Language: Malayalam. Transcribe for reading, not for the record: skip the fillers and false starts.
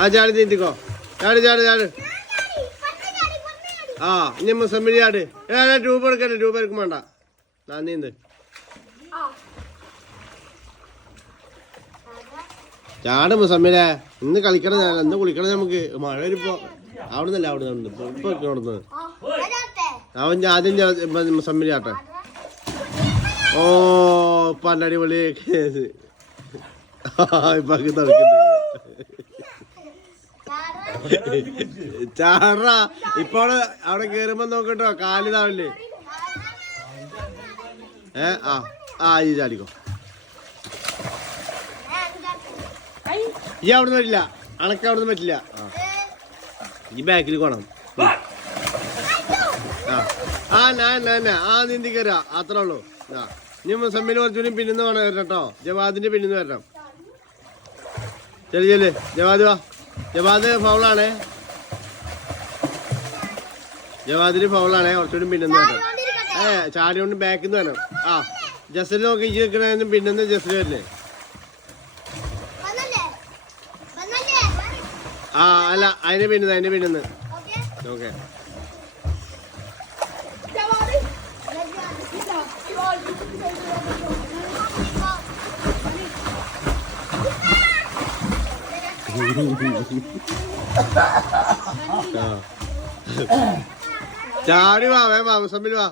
ആ ചാടി നീന്തിക്കോ. ചാട് ചാട് ചാട്. ആ ഇനി മുസമ്മിൽ ചാട്. ട്യൂബ് എടുക്കല്ലേ, ട്യൂബ് എടുക്കും വേണ്ട. ഞാൻ നീന്ത്. ചാട് മുസമ്മിലെ. ഇന്ന് കളിക്കണം, ഞാൻ ഇന്ന് കുളിക്കണം. നമുക്ക് മഴ വരുമ്പോ അവിടുന്നല്ല, അവിടുന്ന് ഇപ്പൊ അവിടുന്ന് അവൻ ആദ്യം മുസമ്മിൽ ചാട്ടെ. ഓ ഇപ്പൊ നല്ല അടിപൊളി. ഇപ്പൊ തളിക്കുന്നുണ്ട് ചാറ. ഇപ്പോള് അവിടെ കേറുമ്പോ നോക്കട്ടോ, കാലിതാവില്ലേ. ഈ ചാടിക്കോ. ഈ അവിടുന്ന് പറ്റില്ല, അണക്ക് അവിടുന്ന് പറ്റില്ല. ഈ ബാക്കിൽ പോണം. നീന്തി കയറാ, അത്രേ ഉള്ളൂ. ഇനി മുസമ്മിൽ കുറച്ചുകൂടി പിന്നിന്ന് വേണം വരണം കേട്ടോ. ജവാദിന്റെ പിന്നിന്ന് വരണം. ചെല്ലു ചെല്ല് ജവാദ് വാ. ജവാദ് ഫൗളാണേ, ജവാദിന് ഫൗളാണേ. കുറച്ചുകൂടി പിന്നിന്ന് വരണം. ചാടിയോണ്ട് ബാക്കിൽ നിന്ന് വരണം. ജസൽ നോക്കി ഇജ്ജ് നിൽക്കണേന്നും പിന്നിന്ന് ജസൽ വരില്ലേ. അല്ല അതിന്റെ പിന്നിന്ന് ഓക്കെ. ചാടി വാ, മുസമ്മിൽ വാ.